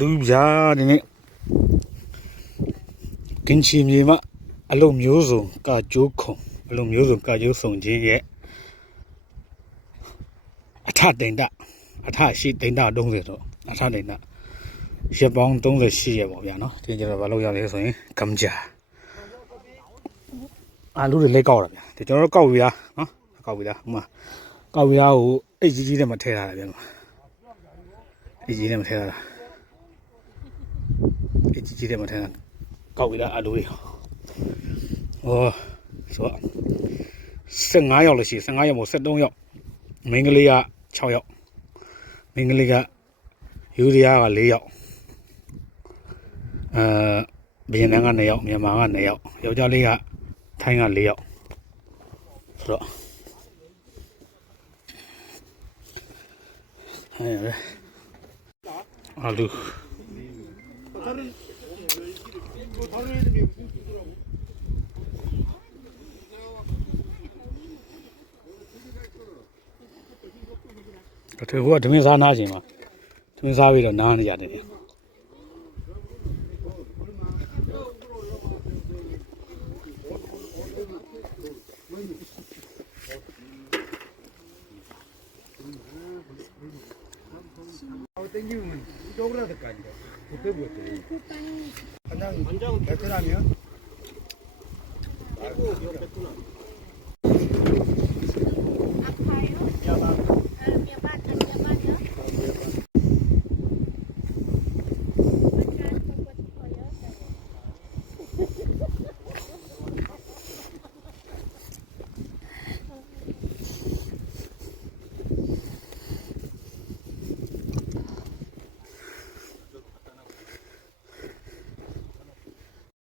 လူပြားဒီနေ့ကင်ချီမြေမှာအလုံးမျိုးစုံကကြိုးခုံအလုံးမျိုးစုံကကြိုးစုံခြင်းရဲ့အထတိန်တအထရှိတိန်တ30တော့အထတိန်တရက်ပေါင်း38ရက်ပေါ့ဗျာနော်ဒီကျတော့ဘာလို့ရလဲဆိုရင်ကမ်ဂျာလူတွေလက်ကောက်တာဗျာဒီကျွန်တော်တို့ကောက်ပြီလားနော်ကောက်ပြီလားဟိုမှာကောက်ပြီလားကိုအိတ်ကြီးကြီးနဲ့မထဲထားတာဗျာအိတ်ကြီးနဲ့မထဲထားတာအိတ်ကြီးကြီးနဲ့မထဲထားကောက်ပြီလားလူတွေဟောဆို15ရောက်လို့ရှိ15ရောက်မို့73ရောက်မင်းကလေးက6ရောက်မင်းကလေးကယူရီးယားက4ရောက်ဗီယက်နမ်က2ရောက်မြန်မာက2ရောက်ယောက်ျားလေးကထိုင်းက4ယောက်ဆိုတော့အာလူသူကဓမင်းစားနားခြင်းမှာဓမင်းစားပြီးတော့နားနေရတယ်